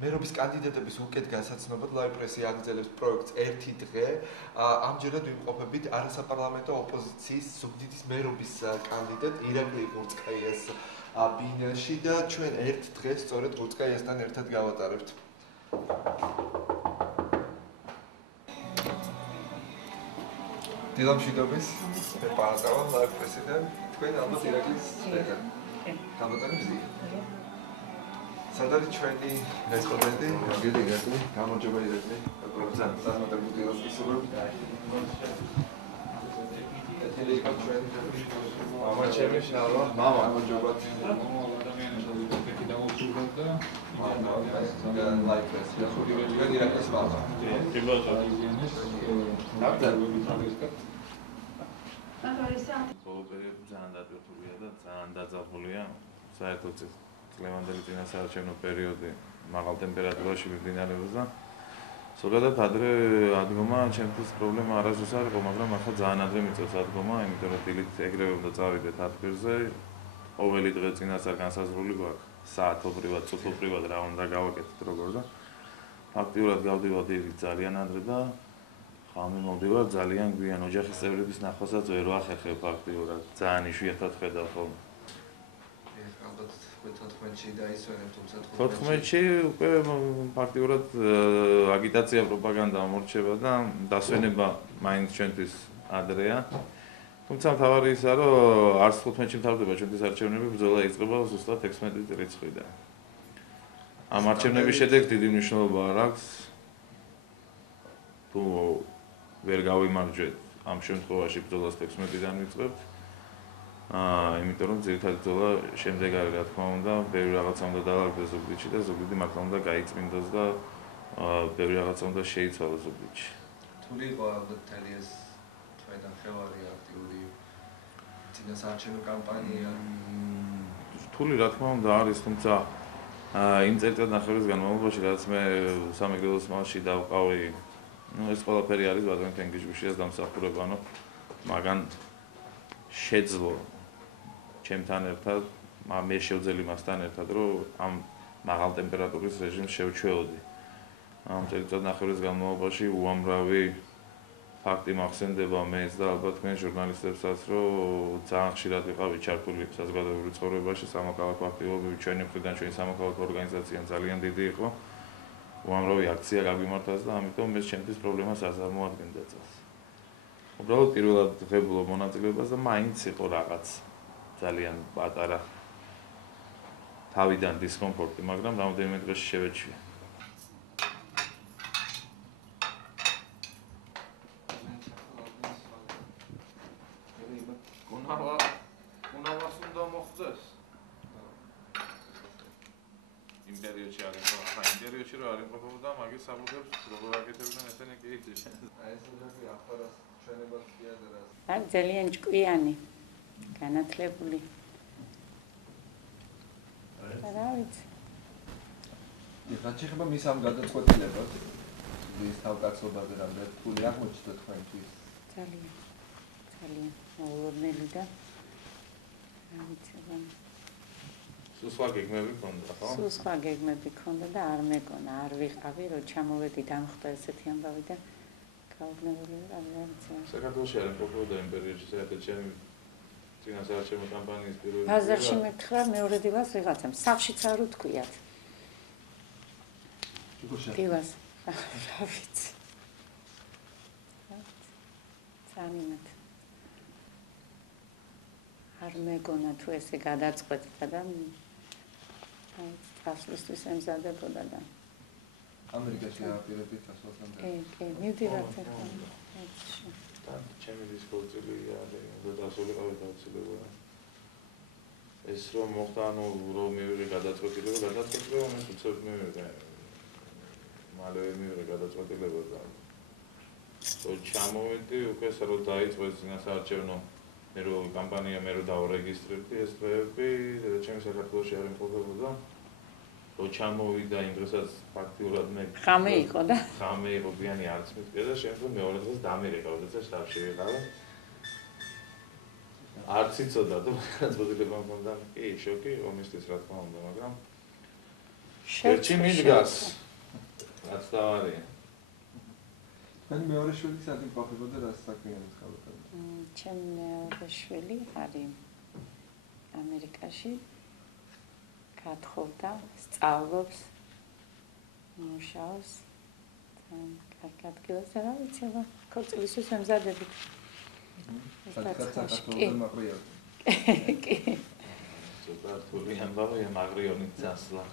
მერობის კანდიდატების უკეთ განსაცნობად ლაი პრესი აგრძელებს პროექტს ერთი დღე. ამჯერად ვიმყოფებით არასაპარლამენტო ოპოზიციის ზუგდიდის მერობის კანდიდატ ირაკლი ყურწყაიას ბინაში და ჩვენ ერთ დღეს სწორედ ყურწყაიასთან ერთად გავატარებთ. დილამშვიდობის. მე პარატავალ ლაი პრესიდან თქვენ ალბათ ირაკლის ერთად გამოტანებს ზე. სადაც ჩვენი რესპონდენტი გიორგი ირაკლი, გამარჯობა ირაკლი. პროფესორ წარმატებულ დილას გისურვებთ. ეთელიკა ჩვენ მამა ჩემი შალვა, მამა გამარჯობა. ბოლო პერიოდი ძალიან დატვირთულია და ძალიან დაძაბულია. საერთოდ წლევანდელი წინასაარჩევნო პერიოდი მაღალ ტემპერატურაში მიმდინარეობს და ზოგადად ადრე ადგომა ჩემთვის პრობლემა არასდროს არ იყო, მაგრამ ახლა ძალიან ადრე მიწევს ადგომა, იმიტომ რომ დილით ეგრევე უნდა წავიდეთ ათბირზე. ყოველი დღე წინასწარ განსაზღვრული გვაქვს საათობრივად, წუთობრივად რა უნდა გავაკეთოთ როგორ და ფაქტიურად გავდივარ დილით ძალიან ადრე და ხამე მოვდივარ ძალიან გვიან ოჯახის წევრების ნახვასაც ვერ ვახერხებ ფაქტიურად. ძალიან იშვიათად ხედავ ხოლმე. ალბათ 14-ში დაისვენებ, თუმცა 14-ში უკვე ფაქტიურად აგიტაცია, პროპაგანდა მორჩება და დასვენება მაინც ჩვენთვის ადრეა. თუმცა მთავარი ისაა, რომ არც 15-ში მთავრდება ჩვენთვის არჩევნები, ბრძოლა იწყება ზუსტად 16 რიცხვიდან. ამ არჩევნების შედეგს დიდი მნიშვნელობა არ აქვს. თუ ვერ გავიმარჯვეთ ამ შემთხვევაში ბრძოლას 16-დან ვიწყებთ. იმიტომ რომ ძირითადი ბრძოლა შემდეგ არის, რა თქმა უნდა, ბევრი რაღაცა უნდა დაალაგდეს ზუგდიდში და ზუგდიდი მართლა უნდა გაიწმინდოს და ბევრი რაღაცა უნდა შეიცვალოს ზუგდიდში. რთული იყო ალბათ თელიას თქვენ ნახევარი აქტიური წინასაარჩევნო კამპანია. რთული რა თქმა უნდა არის, თუმცა იმ წელიწად-ნახევრის განმავლობაში, რაც მე სამეგრელოს მალში დავყავი, ეს ყველაფერი არის ბატონ თენგიჟბიშვილის დამსახურება, მაგან შეძლო ჩემთან ერთად, მე შევძელი მასთან ერთად, რომ ამ მაღალ ტემპერატურის რეჟიმს შევჩვეოდი. ამ წელიწად-ნახევრის განმავლობაში უამრავი ფაქტი მახსენდება მეც და ალბათ თქვენ ჟურნალისტებსაც, რომ ძალიან ხშირად ვიყავი ჩართული საზოგადოებრივ ცხოვრებაში, სამოქალაქო აქტივობები ჩვენი მხრიდან, ჩვენი სამოქალაქო ორგანიზაცია ძალიან დიდი იყო. უამრავი აქცია გაგვიმართავს და ამიტომ ეს ჩემთვის პრობლემას არ წარმოადგენდა წელს. უბრალოდ პირველად ღებულობ მონაწილეობას და მაინც იყო რაღაც ძალიან პატარა თავიდან დისკომფორტი, მაგრამ რამდენიმე დღეში შევეჩვია. უნავას უნდა მოხდეს. იმ პერიოდში არ იყო, ახლა იმ პერიოდში რომ არ იმყოფებოდა, მაგის საბუთებს როგორ აკეთებდნენ ესენი კი იცის. აი ეს ოჯახი ახალას ჩვენებას ხიადერას. არ ძალიან ჭკვიანი, განათლებული. რა ვიცი. ეხლა შეიძლება მის ამ გადაწყვეტილებას ის თავკაცობაზე რამდენად რთული აღმოჩნდა თქვენთვის? ძალიან მოულოდნელი და რა ვიცი, სულ სხვა გეგმები ჰქონდა, ხო? სულ სხვა გეგმები ჰქონდა და არ მეკონა, არ ვიყავი, რომ ჩამოვედი დამხდა ესეთი ამბავი და გაუგნებელი რა ვიცი. საქართველოში არ იმყოფებოდა იმ პერიოდში, საერთოდ ჩემი წინასაარჩევნო კამპანიის პირველი ბაზარში მეთხრა მეორე დილას ვიღაცამ, სახლშიც არ უთქვიათ. დილას, რა ვიცი. ძალიან არ მეგონა თუ ესე გადაწყვეტდა და წასვლისთვის ემზადებოდა და ამერიკაში აპირებდით ასვასთან. კი, მივდივართ ახლა. ჩემი დისკურსი არის, რომ დასულიყავით აუცილებლად. ეს რომ მოხდა, რომ მივიღე გადაწყვეტილება, მე უცებ მივიღე. მალევე მივიღე გადაწყვეტილება და რო ჩამოვედი, უკვე რომ დაიწყო ეს წინასაარჩევნო მე რო კამპანია, მე რო დავრეგისტრირდი ეს დღეები, ჩემი საქართველოში არ იმყოფებოდა. რო ჩამოვიდა იმ დღესაც ფაქტიურად მე ხამე იყო და ხამე იყო ბიანი არც მიტყია და შემდგომ მეორე დღეს დამირეკა, როდესაც შტაბში ვიყავ. არც იცოდა თუ გადაწყვეტილება მქონდა. კი, შოკი იყო მისთვის რა თქმა უნდა, მაგრამ შერჩი მიდგას. რაც დავარია. მან მეორე შვილი სად იმყოფებოდა და საქმიანად გავაკეთე. ჩემი მეორე შვილი არის ამერიკაში. გათხოვდა, სწავლობს, მუშაობს. კარგ ადგილას და რა ვიცი, ქორწილისთვის ემზადებით. კი. ცოტა რთული ამბავია, მაგრიონით წასვლა.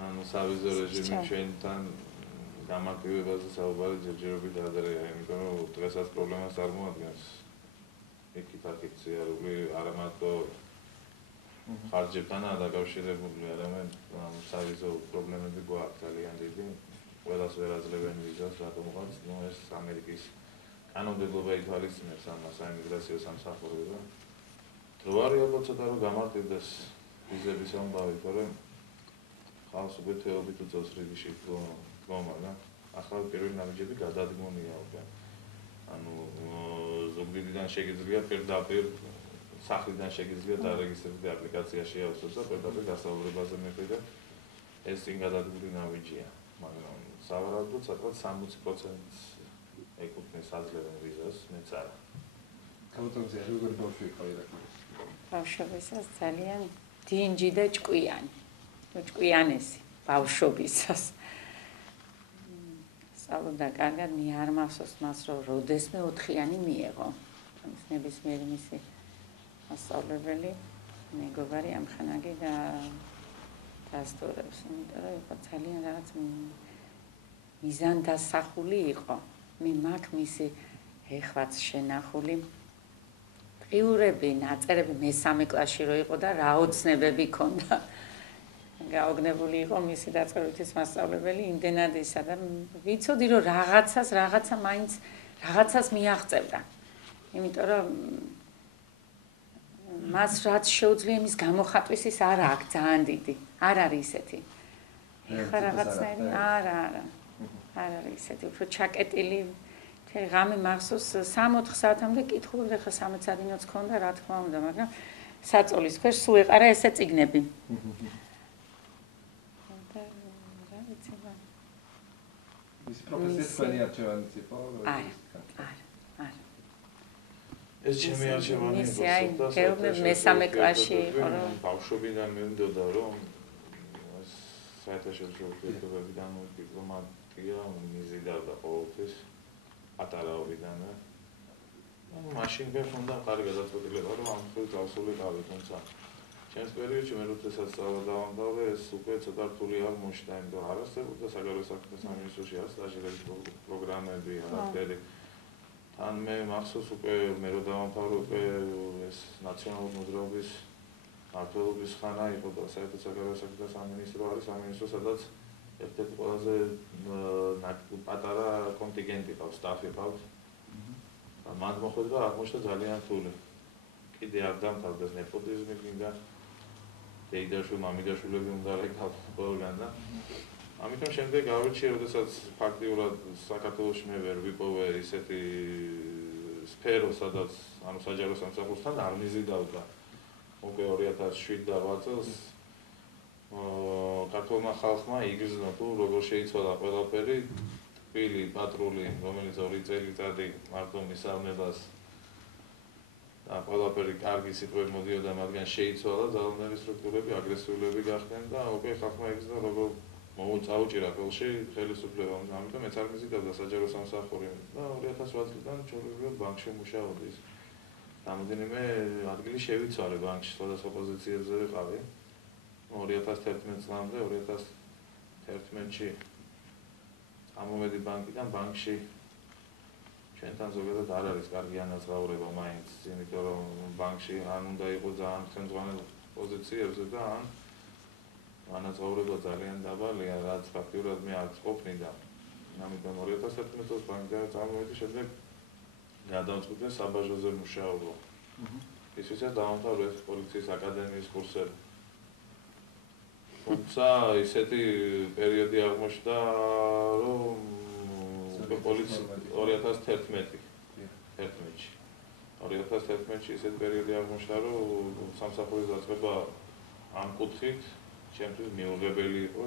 ანუ სავიზო რეჟიმი ჩვენთან გამარტივებაზე საუბარი ჯერჯერობით ადრეა, იმიტომ რომ დღესაც პრობლემას წარმოადგენს. იქით სიარული არა მარტო ხარჯებთანაა დაკავშირებული, არამედ სავიზო პრობლემები გვაქვს ძალიან დიდი. ყველას ვერ აძლევენ ვიზას, რატომღაც, ეს ამერიკის კანონმდებლობა ითვალისწინებს ამას საიმიგრაციო სამსახურებო. დრო არის ალბათ ცოტა რომ გამარტივდეს ვიზების ამბავი, თორემ ხალხს უკვე თეობით უწევს რიგში დგომა და ახლა პირველი ნაბიჯები გადადგმულია უკვე. ანუ ზუგდიდიდან შეგიძლია პირდაპირ სახლიდან შეგიძლია დარეგისტრირებული აპლიკაციაში ავსოს და პირდაპირ გასაუბრებაზე მეყიდა ეს წინ გადადგმული ნაბიჯია. მაგრამ სავარაუდოდ საკმაოდ 60% ეკუთვნის აძლევენ ვიზას, მეც არა. გამოტოვზია როგორ ბავშვი იყავი რა ქვია. ბავშვობისას ძალიან დინჯი და ჭკვიანი. ჭკვიანესი ბავშვობისას. სწავლობდა კარგად, მე არ მახსოვს მას რომ როდესმე 4-იანი მიეღო. ამის ნებისმიერი მისი მასწავლებელი მეგობარი ამხანაგი და დასტურებს, იმიტომ რომ იყო ძალიან რაღაც მიზანდასახული იყო. მე მაგ მისი ეხლაც შენახული ყიურები, ნაწერები მესამე კლასში რო იყო და რა ოცნებები ქონდა. გაოგნებული იყო მისი დაწყებითის მასწავლებელი იმდენად ისა და ვიცოდი რომ რაღაცა მაინც რაღაცას მიაღწევდა. იმიტომ რომ მას რაც შეუძლია იმის გამოხატვის ის არ აქვს ძალიან დიდი. არ არის ისეთი. ეხლა რაღაცნაირი არა. არ არის ისეთი, უფრო ჩაკეტილი. ღამე მახსოვს 3-4 საათამდე კითხულობდი, ხა 13 საათინოც ქონდა, რა თქმა უნდა, მაგრამ საწოლის ქვეშ სულ ეყარა ესე წიგნები. ის პროფესია თქვენი არჩევანიც იყო? არა. ეს ჩემი არჩევანი იყო. მესამე კლასში იყო, რომ ბავშვობიდან მე მდოდა, რომ საერთაშორისო ურთიერთობებიდან დიპლომატია მიზიდავდა ყოველთვის პატარაობიდან. მაშინ მე მქონდა მყარი გადაწყვეტილება, რომ ამ ხელს დავსულიყავი, თუმცა ჩემს პერიოდში მე როდესაც სწავლა დავამთავრე, ეს უკვე ცოტა რთული არ მოხდა, იმიტომ რომ არ არსებობდა საგარეო საქმეთა სამინისტროში არ სტაჟირების პროგრამები, არაფერი. თან მე მახსოვს უკვე მე რო დავამთავრე, უკვე ეს ნაციონალური მოძრაობის მმართველობის ხანა იყო და საერთოდ საგარეო საქმეთა სამინისტრო არის სამინისტრო, სადაც ერთ-ერთი ყველაზე პატარა კონტინგენტი ყავს, სტაფი ყავს. მან მოხვდა აღმოჩნდა ძალიან რთული. კიდე არ დამთავრდეს ნეპოტიზმი, გინდა დეიდაშვილ მამიდაშვილები უნდა რეკავთ ყველგან და ამიტომ შემდეგ გავარჩიე, როდესაც ფაქტიურად საქართველოში მე ვერ ვიპოვე ისეთი სფერო, სადაც ანუ საჯარო სამსახურთან არ მიზიდავდა. უკვე 2007-8 წელს ქართულმა ხალხმა იგრძნო თუ როგორ შეიცვალა ყველაფერი, თბილი პატრული, რომელიც 2 წელიწადი მარტო მისავნებას და ყველაფერი კარგი სიტყვები მოდიოდა, მაგრამ შეიცვალა ძალოვნარი სტრუქტურები, აგრესიულები გახდნენ და უკვე ხალხმა იგრძნო როგორ მოუწაუჭირა ხელში ხელისუფლებამ. ამიტომ მეც არ მიზიდავდა საჯარო სამსახური და 2008 წლიდან ჩვეულებრივად ბანკში მუშაობდი. რამოდენიმე ადგილი შევიცვალე ბანკში, სხვადასხვა პოზიციებზე ვიყავი. 2011 წლამდე 2011-ში ამომედი ბანკიდან ბანკში ჩვენთან ზოგადად არ არის კარგი ანაზღაურება მაინც, იმიტომ რომ ბანკში ან უნდა იყოს ძალიან ხელმძღვანელ პოზიციებზე და ან ანაზღაურება ძალიან დაბალია, რაც ფაქტიურად მე არ ყოფნიდა. ამიტომ 2011 წელს ბანკიდან წამოვედი, შემდეგ გადავწყვიტე საბაჟოზე მუშაობა. ისიც დავამთავრე პოლიციის აკადემიის კურსები. თუმცა ისეთი პერიოდი აღმოჩნდა, რომ პოლიცია 2011-ში ისეთი პერიოდი აღმოჩნდა, რომ სამსახურის დაწყება ამ კუთხით ჩემთვის მიუღებელი იყო.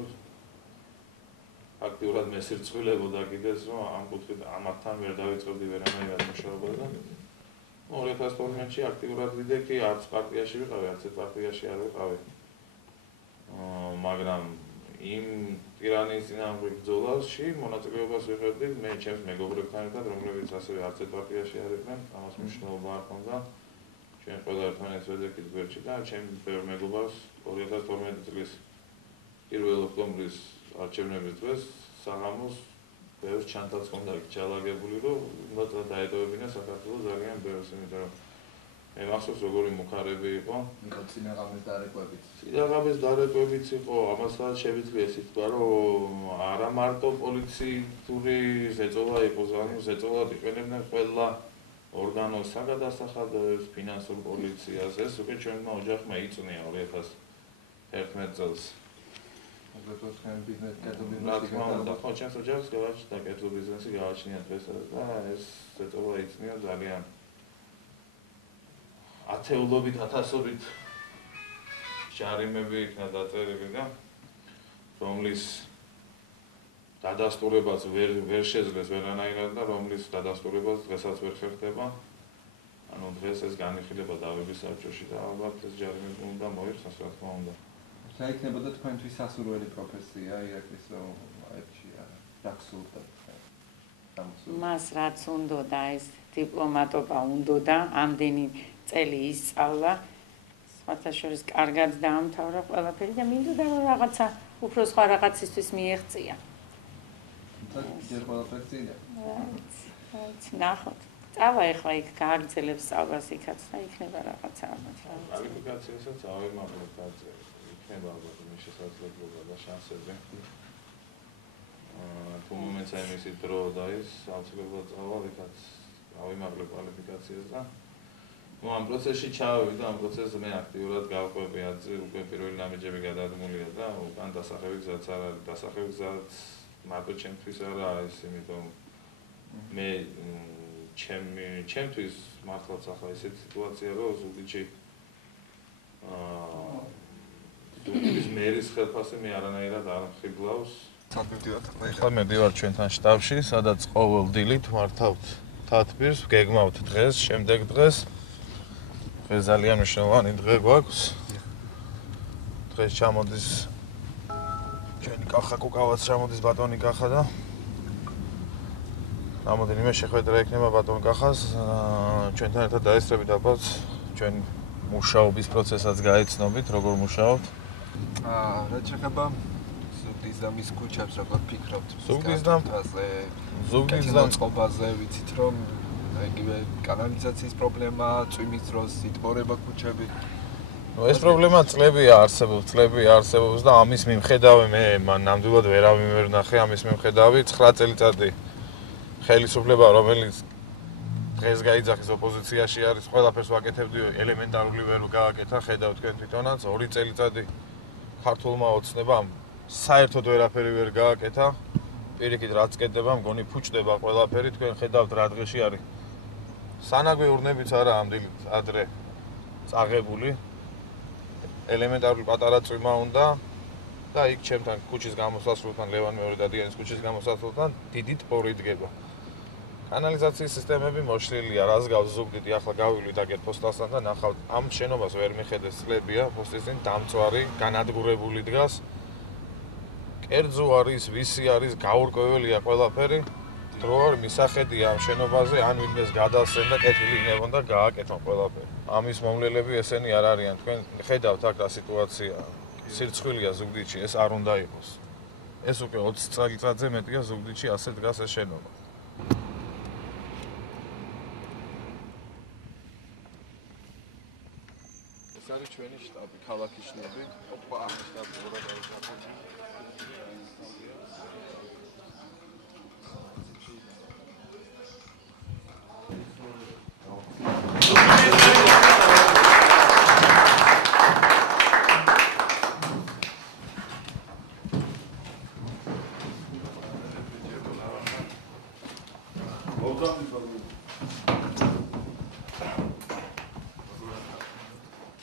აქტიურად მესირწყვილებოდა კიდეც, რომ ამ კუთხით ამათთან ვერ დავიწყებდი ვერანაირად მუშაობა და 2012-ში აქტიურად ვიდექი, არც პარტიაში ვიყავი, არც პარტიაში არ ვიყავი. მაგრამ იმ ტირანიის წინააღმდეგ ბრძოლაში მონაწილეობას ვიღებდი მე ჩემს მეგობრებთან ერთად, რომლებიც ასევე არც პარტიაში არ იყვნენ, ამას მნიშვნელობა არ ჰქონდა. ჩვენ ყველა ერთმანეთს ვედექით გვერდში და ჩემ ბევრ მეგობარს 2012 წლის 1 ოქტომბრის არჩევნების დღეს საღამოს ბევრს ჩანთაც ჰქონდა ჩალაგებული, რომ უნდა დაეტოვებინა საქართველოს ძალიან ბევრს, იმიტომ რომ მე მახსოვს როგორი მუხარები იყო. წინაღამის დარეკვებიც. წინაღამის დარეკვებიც იყო, ამასაც შეგვიძლია ისიც თქვა, რომ არა მარტო პოლიციური ზეწოლა იყო, ზეწოლად იყენებდნენ ყველა ორგანოს საგადასახადებს, ფინანსურ პოლიციას, ეს უკვე ჩვენმა ოჯახმა იწვნია 2011 წელს. უბრალოდ თქვენ ბიზნესი ჩემს ოჯახს გავაჩნდა კერძო ბიზნესი გავაჩნია დღესაც და ეს ზეწოლა იწვნია ძალიან ათეულობით, ათასობით ჯარიმები იქნა დაწერილი და რომლის დადასტურებაც ვერ შეძლეს ვერანაირად და რომლის დადასტურებაც დღესაც ვერ ხერხდება. ანუ დღეს ეს განიხილება დავების საბჭოში და ალბათ ეს ჯარიმები უნდა მოიხსნას, რა თქმა უნდა. საიქნებოდა თქვენთვის სასურველი პროფესია, ირაკლის აერჩი დაგსურდა. მას რაც უნდოდა ეს დიპლომატობა უნდოდა, ამდენი წელი ისწავლა, სხვათა შორის კარგად დაამთავრა ყველაფერი და მინდოდა რომ რაღაცა უფრო სხვა რაღაცისთვის მიეღწია. ჯერ ყველაფერი წინა. რაც ნახოთ. წავა ეხლა იქ გააგრძელებს სწავლას იქაც და იქნება რაღაცა ალბათ. კვალიფიკაციასაც ავიმაღლებ დაწერილი. იქნება ალბათ იმის შესაძლებლობა და შანსები. თუ მომეცა იმისი დრო და ის აუცილებლად წავალ იქაც ავიმაღლებ კვალიფიკაციას და ამ პროცესში ჩავევი და ამ პროცესზე მე აქტიურად გავყვები აზრი, უკვე პირველი ნაბიჯები გადადგმულია და უკან დასახევი გზაც არ არის, დასახევი გზაც მარტო ჩემთვის არ არის, იმიტომ მე ჩემთვის მართლაც ახლა ისეთი სიტუაცია რომ ზუგდიდში ზუგდიდის მერის ხელფასი მე არანაირად არ მხიბლავს. ახლა მედივარ ჩვენთან შტაბში, სადაც ყოველ დილით მართავთ თათბირს, გეგმავთ დღეს, შემდეგ დღეს. დღეს ძალიან მნიშვნელოვანი დღე გვაქვს. დღეს ჩამოდის ჩვენი კახა კუკავაც ჩამოდის ბატონი კახა და რამოდენიმე შეხვედრა ექნება ბატონ კახას, ჩვენთან ერთად დაესწრებით ალბათ ჩვენ მუშაობის პროცესაც გაეცნობით, როგორ მუშაობთ. რაც შეეხება ზუგდიდს და მის ქუჩებს, როგორ ფიქრობთ? ზუგდიდს და წყობაზე ვიცით რომ იგივე კანალიზაციის პრობლემა, წვიმის დროს იტბორება ქუჩები. ეს პრობლემა წლებია არსებობს და ამის მიმხედავი მე ნამდვილად ვერავინ ვერ ნახე ამის მიმხედავი 9 წელიწადი ხელისუფლება რომელიც დღეს გაიძახის ოპოზიციაში არის ყველაფერს ვაკეთებდი ელემენტარული ვერ გააკეთა ხედავთ თქვენ თვითონაც 2 წელიწადი ქართულმა ოცნებამ საერთოდ ვერაფერი ვერ გააკეთა პირიქით რაც კეთდება მგონი ფუჭდება ყველაფერი თქვენ ხედავთ რა დღეში არის სანაგვეურნებიც არა ამდენად ადრე წაღებული ელემენტარული პატარა წვიმა უნდა და იქ ჩემთან ქუჩის გამოსასვლელთან ლევან მეორე დადიანის ქუჩის გამოსასვლელთან დიდი ტბორი დგება კანალიზაციის სისტემები მოშლილია რას გავს ზუგდიდი ახლა გავივლით აგერ ფოსტასთან და ნახავთ ამ შენობას ვერ მიხედეს წლებია ფოსტის წინ დამწვარი განადგურებული დგას კერძო არის ვისი არის გაურკვეველია ყველაფერი დრო არ მისახედია ამ შენობაზე ან ვინმეს გადასცენ და კეთილი იქნებოდა გააკეთონ ყველაფერი ამის მომლელები ესენი არ არიან თქვენ ხედავთ აქ რა სიტუაცია სირცხვილია ზუგდიდში ეს არ უნდა იყოს ეს უკვე 20 წელიწადზე მეტია ზუგდიდში ასე დგას ეს შენობა ეს არის ჩვენი შტაბი ქალაქის შტაბი ოპა შტაბი რა დაიწყო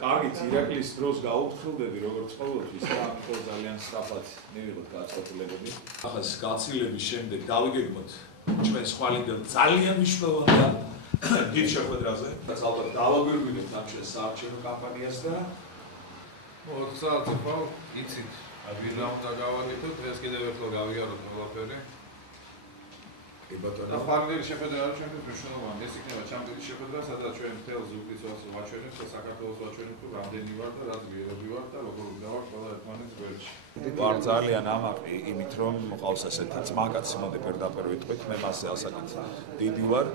კარგით, ირაკლის დროს გაუფრთხილდები როგორც ყოველთვის და ამიტომ ძალიან სწრაფად მივიღოთ გაწყვეტილებები. ახლა გაცილების შემდეგ დავიგეგმოთ ჩვენს ხვალინდელ ძალიან მნიშვნელოვან და დიდ შეხვედრაზე. ალბათ დავაგვირგვინებთ ამ ჩვენს საარჩევნო კამპანიას და 4 საათი ხო იცით, ვინ უნდა გავაკეთოთ, დღეს კიდევ ერთხელ გავიაროთ ყველაფერი. კი ბატონო. და ხვალინდელი შეხვედრა არის ჩვენთვის მნიშვნელოვანი. ეს იქნება ჩამწერი შეხვედრა, სადაც ჩვენ მთელ ზუგდიდს ვაჩვენებთ და საქართველოს ვაჩვენებთ, რომ რამდენი ვარ და რაც ვიერები ვარ და როგორ ვდავარ ყველა ერთმანეთს გვერდში. ვარ ძალიან ამაყი იმით, რომ მყავს ესეთი ძმაკაცი, მოდი პირდაპირ ვიტყვით, მე მასზე ასაკით დიდი ვარ.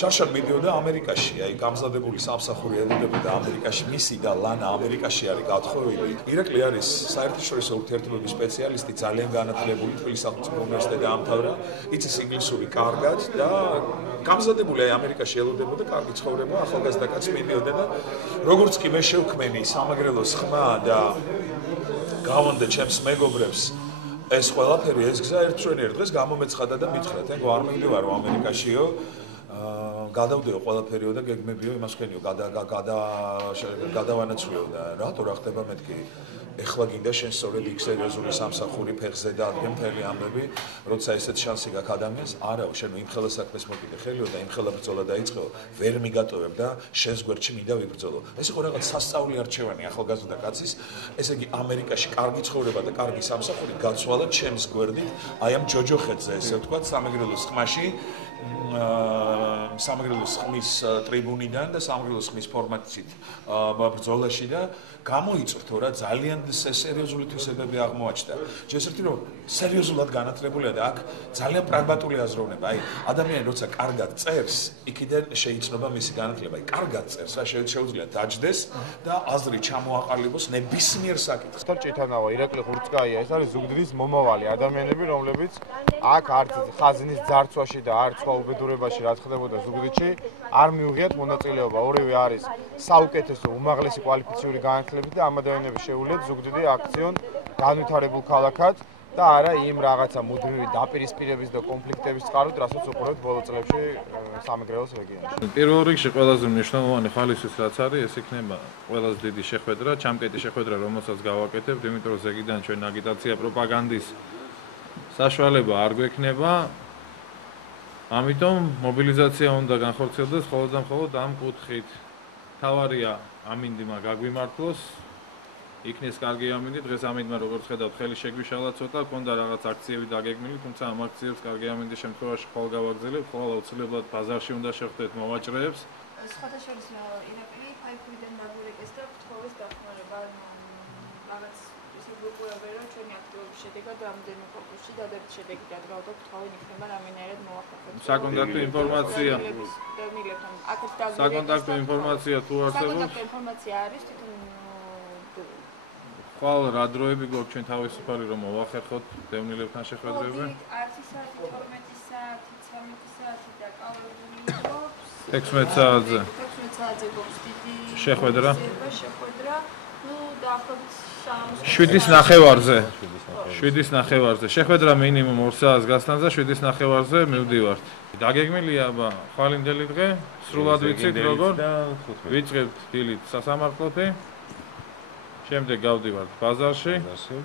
შარშან მიდიოდა ამერიკაში, აი გამზადებული სამსახური ელოდებოდა ამერიკაში, მისი და ლანა ამერიკაში არის გათხოვილი. ირაკლი არის საერთაშორისო ურთიერთობების სპეციალისტი, ძალიან განათლებული, თბილისის სახელმწიფო უნივერსიტეტი დაამთავრა, იცის ინგლისური კარგად და გამზადებული აი ამერიკაში ელოდებოდა, კარგი ცხოვრება, ახალგაზრდა კაცი მიდიოდა და როგორც კი მე შევქმენი სამაგრელოს ხმა და გავონდა ჩემს მეგობრებს ეს ყველაფერი ეს გზა ერთშენიერ დღეს გამომეცხადა და მითხრა თენგო არ მივდივარო ამერიკაშიო გადავდეო ყველაფერიო და გეგმებიო იმას ვქენიო გადავანაცვლიო და რატო რა ხდება მეთქი ეხლა გინდა შენ სწორედ იქ სერიოზული სამსახური ფეხზე დაადგენ მთელი ამბები როცა ესეთ შანსი გაქვს ადამიანს არაო შენ იმ ხელა საქმეს მოკიდე ხელიო და იმ ხელა ბრძოლა დაიწყო ვერ მიგატოვებ და შენს გვერდში მინდა ვიბრძოლო ეს იყო რაღაც სასწაული არჩევანი ახალგაზრდა კაცის ესე იგი ამერიკაში კარგი ცხოვრება და კარგი სამსახური გაცვალა ჩემს გვერდით აი ამ ჯოჯოხეთზე ესე ვთქვათ სამეგრელოს ხმაში სამეგრელოს ხმის ტრიბუნიდან და სამეგრელოს ხმის ფორმატით ბრძოლაში და გამოიწვთო რა ძალიან სერიოზული თვისებები აღმოაჩნდა. შესერთი რომ სერიოზულად განათლებულია და აქ ძალიან პრაგმატული აზროვნება. აი ადამიანი როცა კარგად წერს, იქიდან შეიცნობა მისი განათლება. აი კარგად წერს, რა შეუძლია დაჯდეს და აზრი ჩამოაყალიბოს ნებისმიერ საკითხს. ჭითანავა ირაკლი ხურცკაია, ეს არის ზუგდიდის მომავალი ადამიანები, რომლებიც აქ არც ხაზინის ძარცვაში და არც სხვა უბედურებაში რაც ხდებოდა ზუგდიდში, არ მიუღიათ მონაწილეობა. ორივე არის საუკეთესო, უმაღლესი კვალიფიციური განათლებით და ამ ადამიანებს შეუძლიათ ზუგდიდი აქციონ განვითარებულ ქალაქად და არა იმ რაღაცა მუდმივი დაპირისპირების და კონფლიქტების წყაროდ, რასაც უყურებთ ბოლო წლებში სამეგრელოს რეგიონში. პირველ რიგში ყველაზე მნიშვნელოვანი ხალისის რაც არის, ეს იქნება ყველაზე დიდი შეხვედრა, ჩამკეტი შეხვედრა, რომელსაც გავაკეთებთ, იმიტომ რომ ზეგიდან ჩვენ აგიტაცია, პროპაგანდის საშუალება არ გვექნება. ამიტომ მობილიზაცია უნდა განხორციელდეს მხოლოდ და მხოლოდ ამ კუთხით. თავარია ამინდმა გაგვიმართლოს. იქნეს კარგი ამინდი, დღეს ამინდმა როგორც ხედავთ, ხელი შეგვიშალა ცოტა, ქონდა რაღაც აქციები დაგეგმილი, თუმცა ამ აქციებს კარგი ამინდის შემთხვევაში ხვალ გავაგრძელებ, ხვალ აუცილებლად ბაზარში უნდა შევხვდეთ მოვაჭრეებს. სხვადასხვა ირაკლი ფაიფურიდან დაგვირეკეს და გთხოვეს დახმარება, რაღაც ისე გვიყვება, რომ ჩვენი აქტივობის შედეგად რამდენი კონკურსში დადებით შედეგი დადგავდა, გთხოვენ იქნება რამენერად მოახერხოთ. საკონტაქტო ინფორმაცია. საკონტაქტო ინფორმაცია თუ არსებობს? საკონტაქტო ინფორმაცია არის თვითონ ხვალ რა დროები გვაქვს ჩვენ თავისუფალი რომ მოვახერხოთ დევნილებთან შეხვედრები? 10 საათი, 12 საათი, 13 საათი და კალორიული გვაქვს. 16 საათზე. 16 საათზე გვაქვს დიდი შეხვედრა. ნუ დაახლოებით 7:30-ზე. 7:30-ზე. შეხვედრა მინიმუმ 2 საათს გასტანს და 7:30-ზე მივდივართ. დაგეგმილია აბა ხვალინდელი დღე, სრულად ვიცით როგორ ვიწყებთ დილით სასამართლოთი. შემდეგ გავდივართ ბაზარში,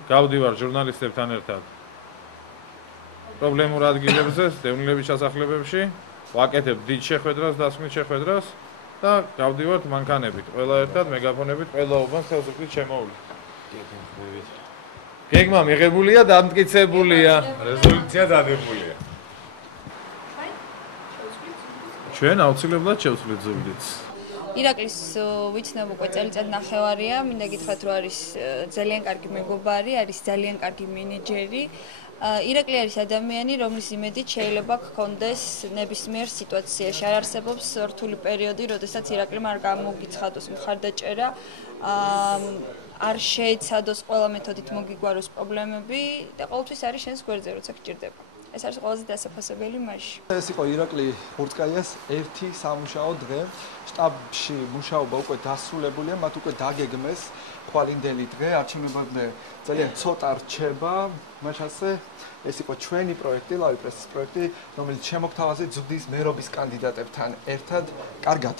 გავდივართ ჟურნალისტებთან ერთად პრობლემურ ადგილებზე, დევნილების ჩასახლებებში, ვაკეთებ დიდ შეხვედრას, დასმით შეხვედრას და გავდივართ მანქანებით, ყველა ერთად მეგაფონებით, ყველა უბანს ხელსუქით შემოვლით. გეგმა მიღებულია, დამტკიცებულია, რეზოლუცია დადებულია. ჩვენ აუცილებლად შევცვლით ზუგდიდს. ირაკლის ვიცნობ უკვე წელიწად ნახევარია, მინდა გითხრათ რომ არის ძალიან კარგი მეგობარი, არის ძალიან კარგი მენეჯერი. ირაკლი არის ადამიანი, რომლის იმედით შეიძლება გქონდეს ნებისმიერ სიტუაციაში. არ არსებობს რთული პერიოდი, როდესაც ირაკლიმ არ გამოგიცხადოს მხარდაჭერა, არ შეეცადოს ყველა მეთოდით მოგიგვაროს პრობლემები და ყოველთვის არის შენს გვერდზე, როცა გჭირდება. ეს არის ყველაზე დასაფასებელი მასში. ეს იყო ირაკლი ხურცკაიას ერთი სამუშაო დღე. შტაბში მუშაობა უკვე დასრულებულია, მათ უკვე დაგეგმეს ხვალინდელი დღე, არჩევნებამდე ძალიან ცოტა რჩება. მაშასე ეს იყო ჩვენი პროექტი, ლავი პრესის პროექტი, რომელიც შემოგთავაზეთ ზუგდიდის მერობის კანდიდატებთან ერთად. კარგად.